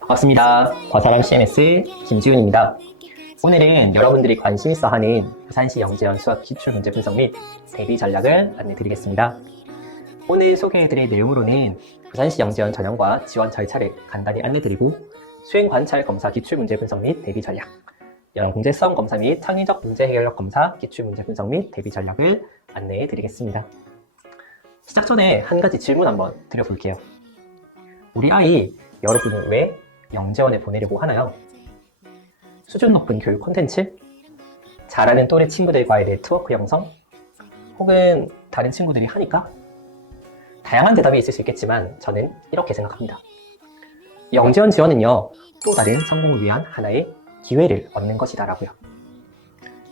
반갑습니다. 과사람 CMS 김지훈입니다. 오늘은 여러분들이 관심 있어 하는 부산시 영재원 수학 기출문제 분석 및 대비 전략을 안내드리겠습니다. 오늘 소개해드릴 내용으로는 부산시 영재원 전형과 지원 절차를 간단히 안내드리고 수행관찰 검사 기출문제 분석 및 대비 전략, 공제성 검사 및 창의적 문제 해결력 검사 기출문제 분석 및 대비 전략을 안내해드리겠습니다. 시작 전에 한 가지 질문 한번 드려볼게요. 우리 아이 여러분은 왜 영재원에 보내려고 하나요? 수준 높은 교육 콘텐츠? 잘하는 또래 친구들과의 네트워크 형성? 혹은 다른 친구들이 하니까? 다양한 대답이 있을 수 있겠지만 저는 이렇게 생각합니다. 영재원 지원은요, 또 다른 성공을 위한 하나의 기회를 얻는 것이다라고요.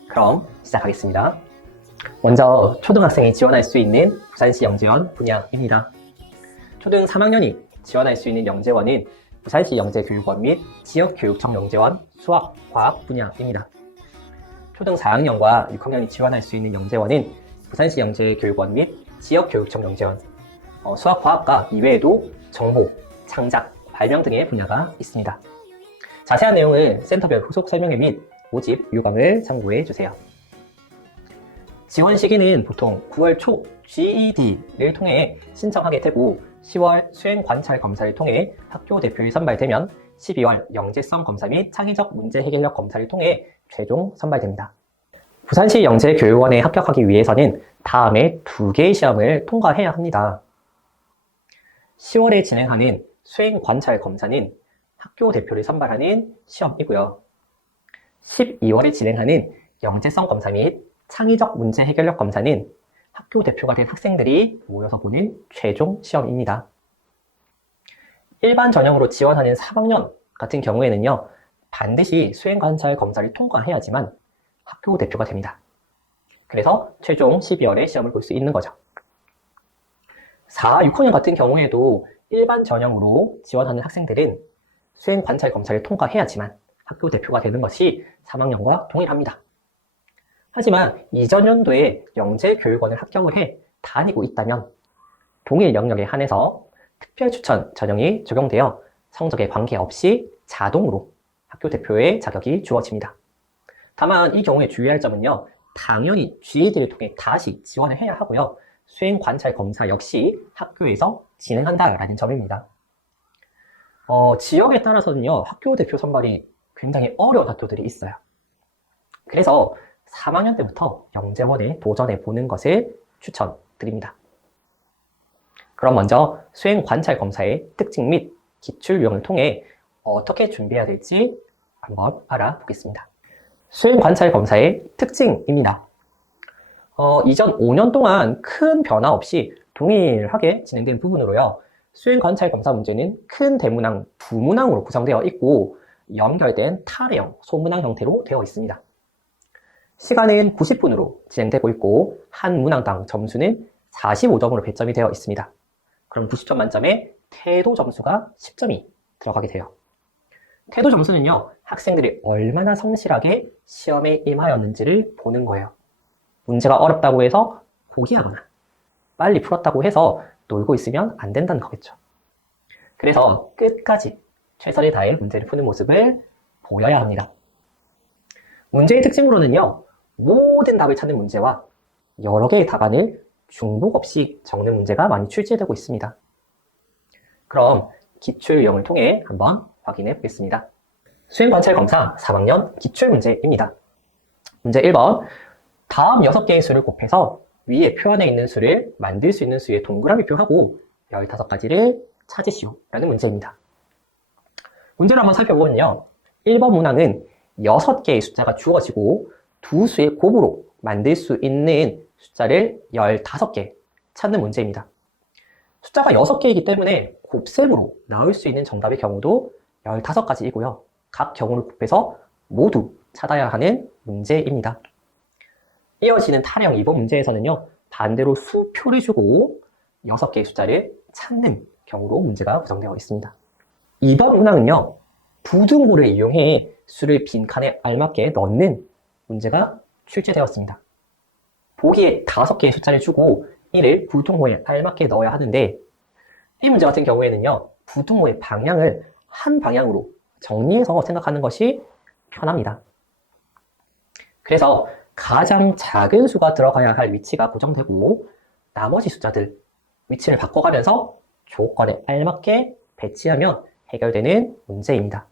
그럼 시작하겠습니다. 먼저 초등학생이 지원할 수 있는 부산시 영재원 분야입니다. 초등 3학년이 지원할 수 있는 영재원은 부산시 영재교육원 및 지역교육청 영재원 수학, 과학 분야입니다. 초등 4학년과 6학년이 지원할 수 있는 영재원은 부산시 영재교육원 및 지역교육청 영재원 수학, 과학과 이외에도 정보, 창작, 발명 등의 분야가 있습니다. 자세한 내용은 센터별 후속 설명회 및 모집 요강을 참고해주세요. 지원 시기는 보통 9월 초 GED를 통해 신청하게 되고 10월 수행관찰 검사를 통해 학교 대표를 선발되면 12월 영재성 검사 및 창의적 문제 해결력 검사를 통해 최종 선발됩니다. 부산시 영재교육원에 합격하기 위해서는 다음에 2개의 시험을 통과해야 합니다. 10월에 진행하는 수행관찰 검사는 학교 대표를 선발하는 시험이고요. 12월에 진행하는 영재성 검사 및 창의적 문제 해결력 검사는 학교 대표가 된 학생들이 모여서 보는 최종 시험입니다. 일반 전형으로 지원하는 3학년 같은 경우에는요, 반드시 수행관찰 검사를 통과해야지만 학교 대표가 됩니다. 그래서 최종 12월에 시험을 볼 수 있는 거죠. 4, 6학년 같은 경우에도 일반 전형으로 지원하는 학생들은 수행관찰 검사를 통과해야지만 학교 대표가 되는 것이 3학년과 동일합니다. 하지만 이전 연도에 영재교육원을 합격을 해 다니고 있다면 동일 영역에 한해서 특별추천 전형이 적용되어 성적에 관계없이 자동으로 학교 대표의 자격이 주어집니다. 다만 이 경우에 주의할 점은요, 당연히 GED를 통해 다시 지원을 해야 하고요, 수행관찰 검사 역시 학교에서 진행한다라는 점입니다. 지역에 따라서는요, 학교 대표 선발이 굉장히 어려운 학교들이 있어요. 그래서 3학년 때부터 영재원에 도전해 보는 것을 추천드립니다. 그럼 먼저 수행관찰 검사의 특징 및 기출 유형을 통해 어떻게 준비해야 될지 한번 알아보겠습니다. 수행관찰 검사의 특징입니다. 이전 5년 동안 큰 변화 없이 동일하게 진행된 부분으로요, 수행관찰 검사 문제는 큰 대문항 2문항으로 구성되어 있고 연결된 타래형 소문항 형태로 되어 있습니다. 시간은 90분으로 진행되고 있고 한 문항당 점수는 45점으로 배점이 되어 있습니다. 그럼 90점 만점에 태도 점수가 10점이 들어가게 돼요. 태도 점수는요, 학생들이 얼마나 성실하게 시험에 임하였는지를 보는 거예요. 문제가 어렵다고 해서 포기하거나 빨리 풀었다고 해서 놀고 있으면 안 된다는 거겠죠. 그래서 끝까지 최선을 다해 문제를 푸는 모습을 보여야 합니다. 문제의 특징으로는요, 모든 답을 찾는 문제와 여러 개의 답안을 중복 없이 적는 문제가 많이 출제되고 있습니다. 그럼 기출 유형을 통해 한번 확인해 보겠습니다. 수행관찰 검사 3학년 기출 문제입니다. 문제 1번, 다음 6개의 수를 곱해서 위에 표안에 있는 수를 만들 수 있는 수의 동그라미 표하고 15가지를 찾으시오 라는 문제입니다. 문제를 한번 살펴보면요, 1번 문항은 6개의 숫자가 주어지고 두 수의 곱으로 만들 수 있는 숫자를 15개 찾는 문제입니다. 숫자가 6개이기 때문에 곱셈으로 나올 수 있는 정답의 경우도 15가지이고요. 각 경우를 곱해서 모두 찾아야 하는 문제입니다. 이어지는 타령 2번 문제에서는요, 반대로 수표를 주고 6개의 숫자를 찾는 경우로 문제가 구성되어 있습니다. 2번 문항은요, 부등호를 이용해 수를 빈칸에 알맞게 넣는 문제가 출제되었습니다. 보기에 5개의 숫자를 주고 이를 부등호에 알맞게 넣어야 하는데 이 문제 같은 경우에는요, 부등호의 방향을 한 방향으로 정리해서 생각하는 것이 편합니다. 그래서 가장 작은 수가 들어가야 할 위치가 고정되고 나머지 숫자들 위치를 바꿔가면서 조건에 알맞게 배치하면 해결되는 문제입니다.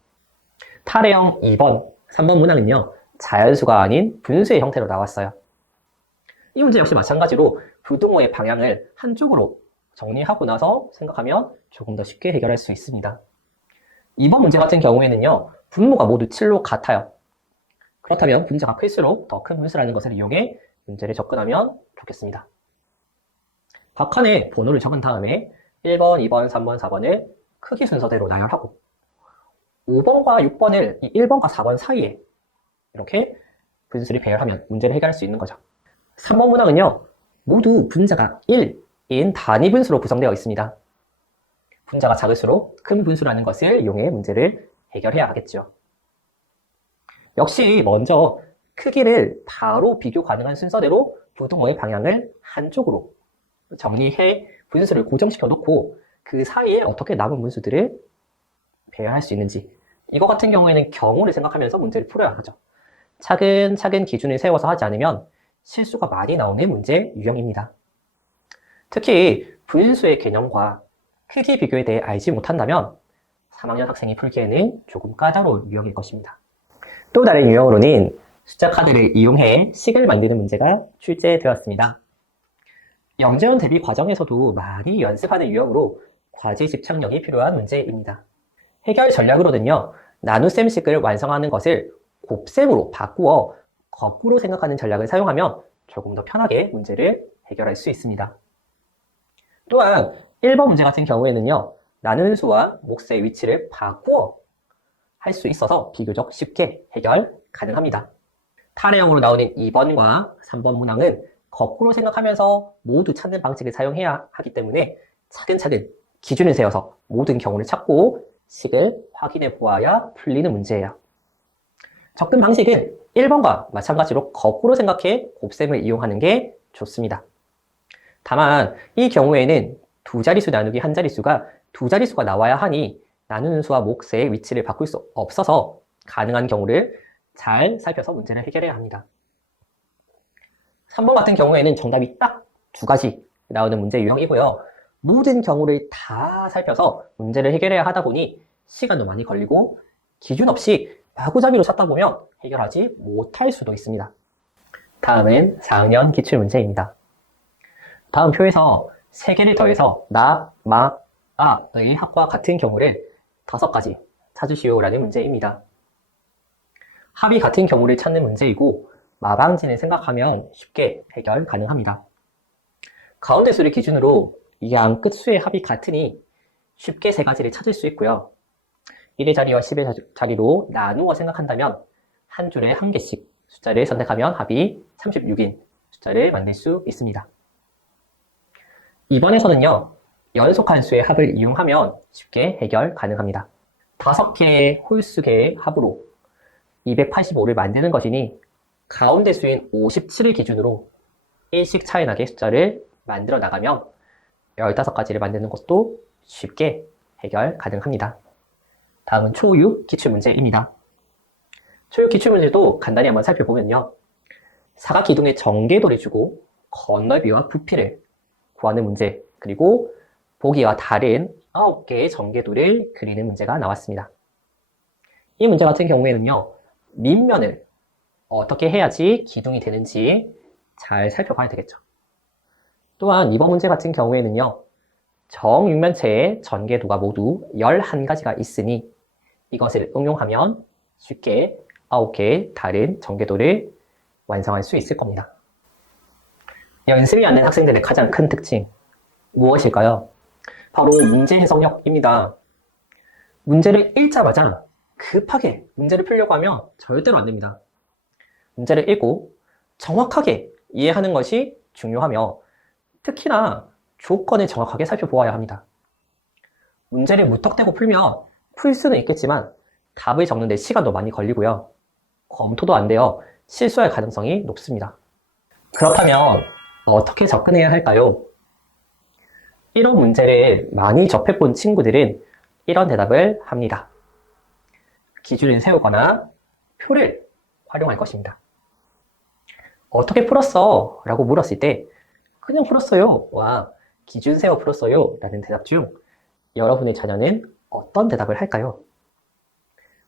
탈해형 2번, 3번 문항은요, 자연수가 아닌 분수의 형태로 나왔어요. 이 문제 역시 마찬가지로 부등호의 방향을 한쪽으로 정리하고 나서 생각하면 조금 더 쉽게 해결할 수 있습니다. 이번 문제 같은 경우에는요, 분모가 모두 7로 같아요. 그렇다면 분자가 클수록 더 큰 분수라는 것을 이용해 문제를 접근하면 좋겠습니다. 각 칸에 번호를 적은 다음에 1번, 2번, 3번, 4번을 크기 순서대로 나열하고 5번과 6번을 이 1번과 4번 사이에 이렇게 분수를 배열하면 문제를 해결할 수 있는 거죠. 3번 문항은요, 모두 분자가 1인 단위 분수로 구성되어 있습니다. 분자가 작을수록 큰 분수라는 것을 이용해 문제를 해결해야 하겠죠. 역시 먼저 크기를 바로 비교 가능한 순서대로 부등호의 방향을 한쪽으로 정리해 분수를 고정시켜 놓고 그 사이에 어떻게 남은 분수들을 배열할 수 있는지, 이거 같은 경우에는 경우를 생각하면서 문제를 풀어야 하죠. 차근차근 기준을 세워서 하지 않으면 실수가 많이 나오는 문제 유형입니다. 특히 분수의 개념과 크기 비교에 대해 알지 못한다면 3학년 학생이 풀기에는 조금 까다로운 유형일 것입니다. 또 다른 유형으로는 숫자 카드를 이용해 식을 만드는 문제가 출제되었습니다. 영재원 대비 과정에서도 많이 연습하는 유형으로 과제 집착력이 필요한 문제입니다. 해결 전략으로는요, 나눗셈식을 완성하는 것을 곱셈으로 바꾸어 거꾸로 생각하는 전략을 사용하면 조금 더 편하게 문제를 해결할 수 있습니다. 또한 1번 문제 같은 경우에는요, 나누는 수와 몫의 위치를 바꾸어 할 수 있어서 비교적 쉽게 해결 가능합니다. 탈해형으로 나오는 2번과 3번 문항은 거꾸로 생각하면서 모두 찾는 방식을 사용해야 하기 때문에 차근차근 기준을 세워서 모든 경우를 찾고 식을 확인해 보아야 풀리는 문제예요. 접근 방식은 1번과 마찬가지로 거꾸로 생각해 곱셈을 이용하는 게 좋습니다. 다만 이 경우에는 두 자릿수 나누기 한 자릿수가 두 자릿수가 나와야 하니 나누는 수와 몫의 위치를 바꿀 수 없어서 가능한 경우를 잘 살펴서 문제를 해결해야 합니다. 3번 같은 경우에는 정답이 딱 두 가지 나오는 문제 유형이고요. 모든 경우를 다 살펴서 문제를 해결해야 하다 보니 시간도 많이 걸리고 기준 없이 마구잡이로 찾다 보면 해결하지 못할 수도 있습니다. 다음은 4학년 기출문제입니다. 다음 표에서 3개를 더해서 나, 마, 아의 합과 같은 경우를 5가지 찾으시오라는 문제입니다. 합이 같은 경우를 찾는 문제이고 마방진을 생각하면 쉽게 해결 가능합니다. 가운데 수를 기준으로 양 끝수의 합이 같으니 쉽게 3가지를 찾을 수 있고요. 1의 자리와 10의 자리로 나누어 생각한다면 한 줄에 한 개씩 숫자를 선택하면 합이 36인 숫자를 만들 수 있습니다. 이번에서는요, 연속한 수의 합을 이용하면 쉽게 해결 가능합니다. 5개의 홀수개의 합으로 285를 만드는 것이니 가운데 수인 57을 기준으로 1씩 차이 나게 숫자를 만들어 나가면 15가지를 만드는 것도 쉽게 해결 가능합니다. 다음은 초6 기출문제입니다. 초6 기출문제도 간단히 한번 살펴보면요, 사각기둥의 정계도를 주고 건널비와 부피를 구하는 문제, 그리고 보기와 다른 9개의 정계도를 그리는 문제가 나왔습니다. 이 문제 같은 경우에는요, 밑면을 어떻게 해야지 기둥이 되는지 잘 살펴봐야 되겠죠. 또한 이번 문제 같은 경우에는요, 정육면체의 전개도가 모두 11가지가 있으니 이것을 응용하면 쉽게 9개의 다른 전개도를 완성할 수 있을 겁니다. 연습이 안 된 학생들의 가장 큰 특징 무엇일까요? 바로 문제 해석력입니다. 문제를 읽자마자 급하게 문제를 풀려고 하면 절대로 안 됩니다. 문제를 읽고 정확하게 이해하는 것이 중요하며 특히나 조건을 정확하게 살펴보아야 합니다. 문제를 무턱대고 풀면 풀 수는 있겠지만 답을 적는데 시간도 많이 걸리고요. 검토도 안 되어 실수할 가능성이 높습니다. 그렇다면 어떻게 접근해야 할까요? 이런 문제를 많이 접해본 친구들은 이런 대답을 합니다. 기준을 세우거나 표를 활용할 것입니다. 어떻게 풀었어? 라고 물었을 때 그냥 풀었어요. 와, 기준 세워 풀었어요. 라는 대답 중 여러분의 자녀는 어떤 대답을 할까요?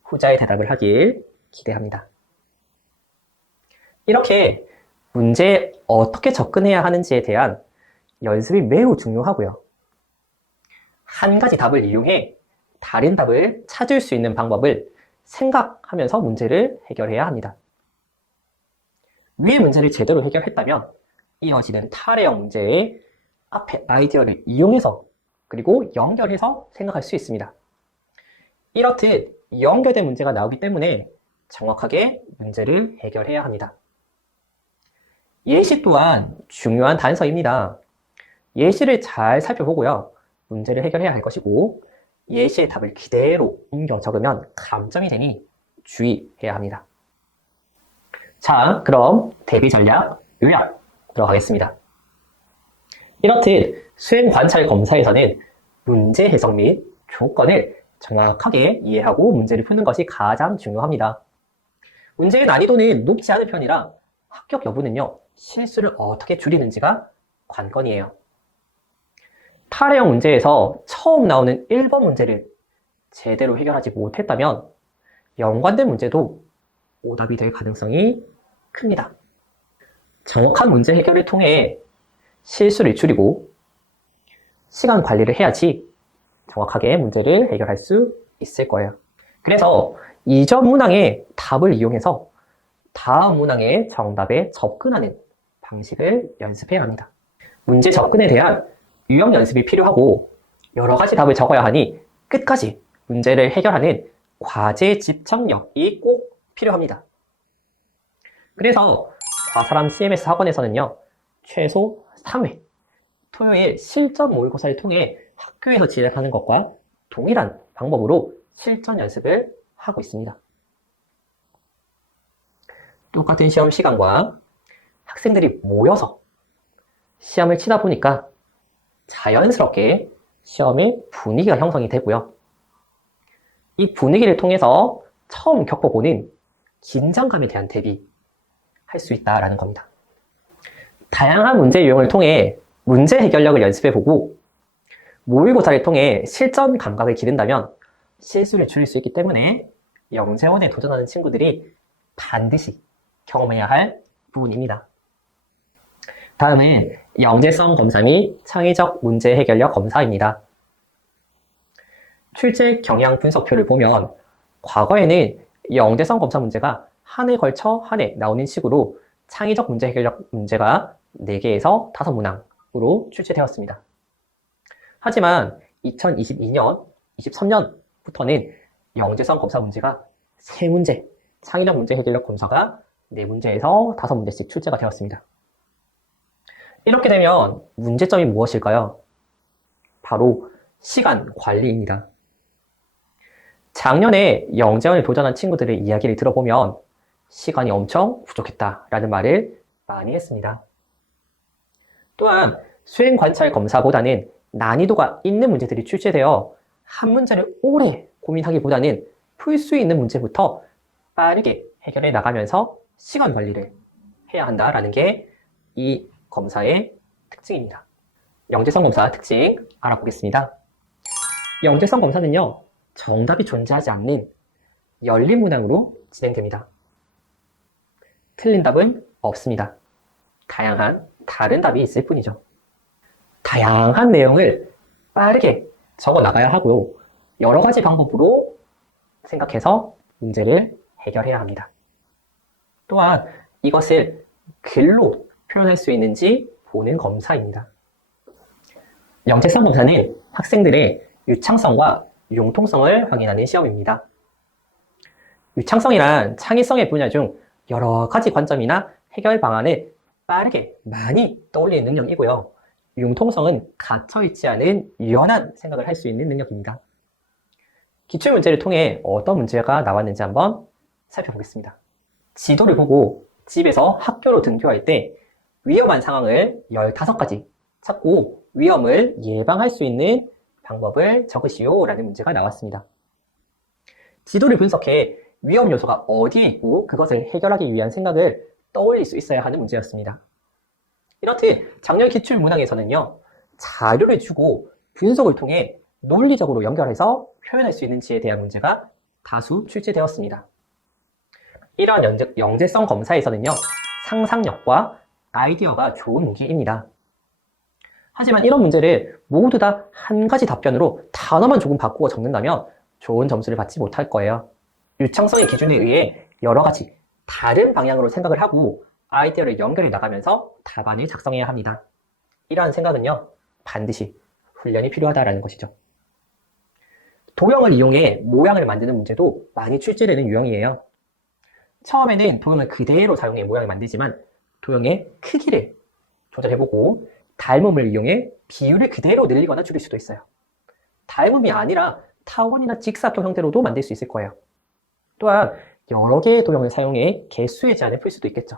후자의 대답을 하길 기대합니다. 이렇게 문제에 어떻게 접근해야 하는지에 대한 연습이 매우 중요하고요. 한 가지 답을 이용해 다른 답을 찾을 수 있는 방법을 생각하면서 문제를 해결해야 합니다. 위의 문제를 제대로 해결했다면 이어지는 탈해역 문제의 앞에 아이디어를 이용해서 그리고 연결해서 생각할 수 있습니다. 이렇듯 연결된 문제가 나오기 때문에 정확하게 문제를 해결해야 합니다. 예시 또한 중요한 단서입니다. 예시를 잘 살펴보고요. 문제를 해결해야 할 것이고 예시의 답을 그대로 옮겨 적으면 감점이 되니 주의해야 합니다. 자, 그럼 대비 전략 요약 들어가겠습니다. 이렇듯 수행 관찰 검사에서는 문제 해석 및 조건을 정확하게 이해하고 문제를 푸는 것이 가장 중요합니다. 문제의 난이도는 높지 않은 편이라 합격 여부는요, 실수를 어떻게 줄이는지가 관건이에요. 탈해역 문제에서 처음 나오는 1번 문제를 제대로 해결하지 못했다면 연관된 문제도 오답이 될 가능성이 큽니다. 정확한 문제 해결을 통해 실수를 줄이고 시간 관리를 해야지 정확하게 문제를 해결할 수 있을 거예요. 그래서 이전 문항의 답을 이용해서 다음 문항의 정답에 접근하는 방식을 연습해야 합니다. 문제 접근에 대한 유형 연습이 필요하고 여러 가지 답을 적어야 하니 끝까지 문제를 해결하는 과제 집중력이 꼭 필요합니다. 그래서 과사람 CMS 학원에서는요, 최소 3회 토요일 실전 모의고사를 통해 학교에서 진행하는 것과 동일한 방법으로 실전 연습을 하고 있습니다. 똑같은 시험 시간과 학생들이 모여서 시험을 치다 보니까 자연스럽게 시험의 분위기가 형성이 되고요. 이 분위기를 통해서 처음 겪어보는 긴장감에 대한 대비할 수 있다는 겁니다. 다양한 문제 유형을 통해 문제 해결력을 연습해보고 모의고사를 통해 실전 감각을 기른다면 실수를 줄일 수 있기 때문에 영재원에 도전하는 친구들이 반드시 경험해야 할 부분입니다. 다음은 영재성 검사 및 창의적 문제 해결력 검사입니다. 출제 경향 분석표를 보면 과거에는 영재성 검사 문제가 한 해 걸쳐 한 해 나오는 식으로 창의적 문제 해결력 문제가 4개에서 5문항으로 출제되었습니다. 하지만 2022년, 23년부터는 영재성 검사 문제가 3문제, 창의적 문제 해결력 검사가 4문제에서 5문제씩 출제가 되었습니다. 이렇게 되면 문제점이 무엇일까요? 바로 시간 관리입니다. 작년에 영재원에 도전한 친구들의 이야기를 들어보면 시간이 엄청 부족했다라는 말을 많이 했습니다. 또한 수행 관찰 검사보다는 난이도가 있는 문제들이 출제되어 한 문제를 오래 고민하기보다는 풀 수 있는 문제부터 빠르게 해결해 나가면서 시간 관리를 해야 한다라는 게 이 검사의 특징입니다. 영재성 검사 특징 알아보겠습니다. 영재성 검사는요, 정답이 존재하지 않는 열린 문항으로 진행됩니다. 틀린 답은 없습니다. 다양한 다른 답이 있을 뿐이죠. 다양한 내용을 빠르게 적어 나가야 하고요. 여러 가지 방법으로 생각해서 문제를 해결해야 합니다. 또한 이것을 글로 표현할 수 있는지 보는 검사입니다. 영재성 검사는 학생들의 유창성과 융통성을 확인하는 시험입니다. 유창성이란 창의성의 분야 중 여러 가지 관점이나 해결 방안을 빠르게 많이 떠올리는 능력이고요. 융통성은 갇혀있지 않은 유연한 생각을 할 수 있는 능력입니다. 기출문제를 통해 어떤 문제가 나왔는지 한번 살펴보겠습니다. 지도를 보고 집에서 학교로 등교할 때 위험한 상황을 15가지 찾고 위험을 예방할 수 있는 방법을 적으시오 라는 문제가 나왔습니다. 지도를 분석해 위험 요소가 어디에 있고 그것을 해결하기 위한 생각을 떠올릴 수 있어야 하는 문제였습니다. 이렇듯 작년 기출문항에서는요, 자료를 주고 분석을 통해 논리적으로 연결해서 표현할 수 있는지에 대한 문제가 다수 출제되었습니다. 이러한 영재성 검사에서는요, 상상력과 아이디어가 좋은 무기입니다. 하지만 이런 문제를 모두 다 한 가지 답변으로 단어만 조금 바꾸어 적는다면 좋은 점수를 받지 못할 거예요. 유창성의 기준에 의해 여러 가지 다른 방향으로 생각을 하고 아이디어를 연결해 나가면서 답안을 작성해야 합니다. 이러한 생각은요, 반드시 훈련이 필요하다는 것이죠. 도형을 이용해 모양을 만드는 문제도 많이 출제되는 유형이에요. 처음에는 도형을 그대로 사용해 모양을 만들지만 도형의 크기를 조절해보고 닮음을 이용해 비율을 그대로 늘리거나 줄일 수도 있어요. 닮음이 아니라 타원이나 직사각형 형태로도 만들 수 있을 거예요. 또한 여러 개의 도형을 사용해 개수의 제한을 풀 수도 있겠죠.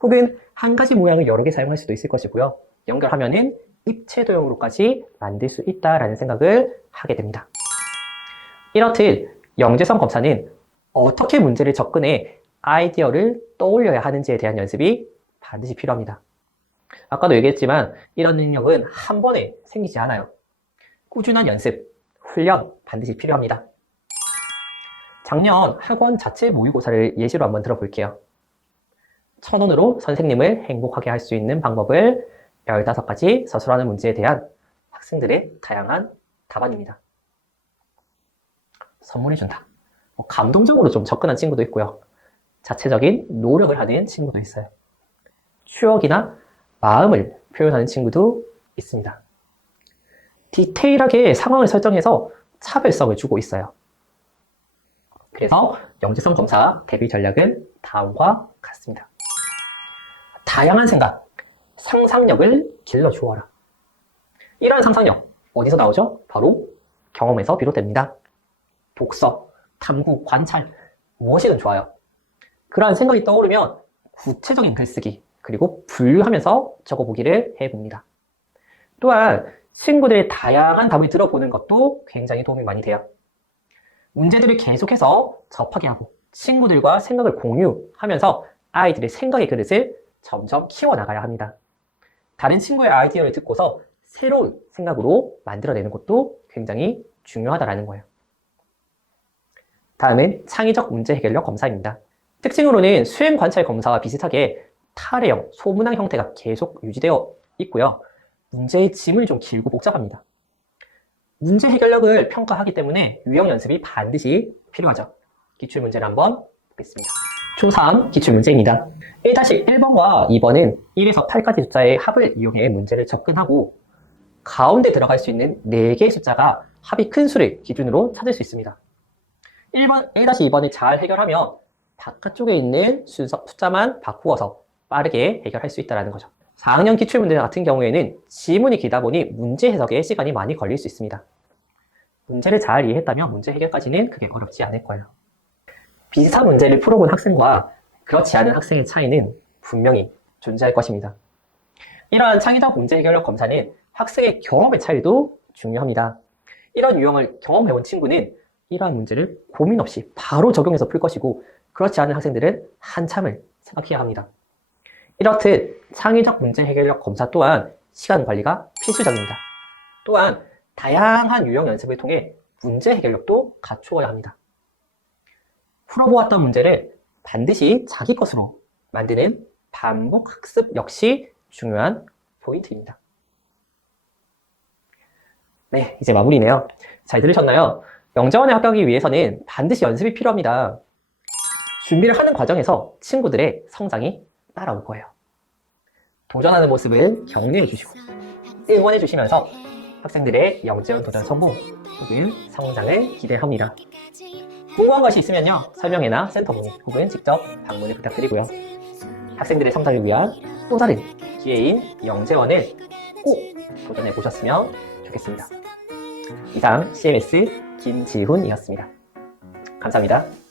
혹은 한 가지 모양을 여러 개 사용할 수도 있을 것이고요. 연결하면은 입체 도형으로까지 만들 수 있다라는 생각을 하게 됩니다. 이렇듯 영재성 검사는 어떻게 문제를 접근해 아이디어를 떠올려야 하는지에 대한 연습이 반드시 필요합니다. 아까도 얘기했지만 이런 능력은 한 번에 생기지 않아요. 꾸준한 연습, 훈련 반드시 필요합니다. 작년 학원 자체 모의고사를 예시로 한번 들어볼게요. 1,000원으로 선생님을 행복하게 할 수 있는 방법을 15가지 서술하는 문제에 대한 학생들의 다양한 답안입니다. 선물해준다. 감동적으로 좀 접근한 친구도 있고요. 자체적인 노력을 하는 친구도 있어요. 추억이나 마음을 표현하는 친구도 있습니다. 디테일하게 상황을 설정해서 차별성을 주고 있어요. 그래서 영재성 검사 대비 전략은 다음과 같습니다. 다양한 생각, 상상력을 길러주어라. 이러한 상상력 어디서 나오죠? 바로 경험에서 비롯됩니다. 독서, 탐구, 관찰 무엇이든 좋아요. 그러한 생각이 떠오르면 구체적인 글쓰기 그리고 분류하면서 적어보기를 해봅니다. 또한 친구들의 다양한 답을 들어보는 것도 굉장히 도움이 많이 돼요. 문제들을 계속해서 접하게 하고 친구들과 생각을 공유하면서 아이들의 생각의 그릇을 점점 키워나가야 합니다. 다른 친구의 아이디어를 듣고서 새로운 생각으로 만들어내는 것도 굉장히 중요하다는 거예요. 다음은 창의적 문제 해결력 검사입니다. 특징으로는 수행 관찰 검사와 비슷하게 타래형, 소문항 형태가 계속 유지되어 있고요. 문제의 짐을 좀 길고 복잡합니다. 문제 해결력을 평가하기 때문에 유형 연습이 반드시 필요하죠. 기출문제를 한번 보겠습니다. 초3 기출문제입니다. 1-1번과 2번은 1에서 8까지 숫자의 합을 이용해 문제를 접근하고 가운데 들어갈 수 있는 4개의 숫자가 합이 큰 수를 기준으로 찾을 수 있습니다. 1-2번을 잘 해결하면 바깥쪽에 있는 숫자만 바꾸어서 빠르게 해결할 수 있다는 거죠. 4학년 기출문제 같은 경우에는 지문이 길다 보니 문제 해석에 시간이 많이 걸릴 수 있습니다. 문제를 잘 이해했다면 문제 해결까지는 그게 어렵지 않을 거예요. 비슷한 문제를 풀어본 학생과 그렇지 않은 학생의 차이는 분명히 존재할 것입니다. 이러한 창의적 문제 해결력 검사는 학생의 경험의 차이도 중요합니다. 이런 유형을 경험해온 친구는 이러한 문제를 고민 없이 바로 적용해서 풀 것이고 그렇지 않은 학생들은 한참을 생각해야 합니다. 이렇듯 창의적 문제 해결력 검사 또한 시간 관리가 필수적입니다. 또한 다양한 유형 연습을 통해 문제 해결력도 갖추어야 합니다. 풀어보았던 문제를 반드시 자기 것으로 만드는 반복 학습 역시 중요한 포인트입니다. 네, 이제 마무리네요. 잘 들으셨나요? 영재원에 합격하기 위해서는 반드시 연습이 필요합니다. 준비를 하는 과정에서 친구들의 성장이 따라올 거예요. 도전하는 모습을 격려해 주시고 응원해 주시면서 학생들의 영재원 도전 성공 혹은 성장을 기대합니다. 궁금한 것이 있으면요, 설명회나 센터 문의 혹은 직접 방문을 부탁드리고요. 학생들의 성장을 위한 또 다른 기회인 영재원을 꼭 도전해 보셨으면 좋겠습니다. 이상 CMS 김지훈이었습니다. 감사합니다.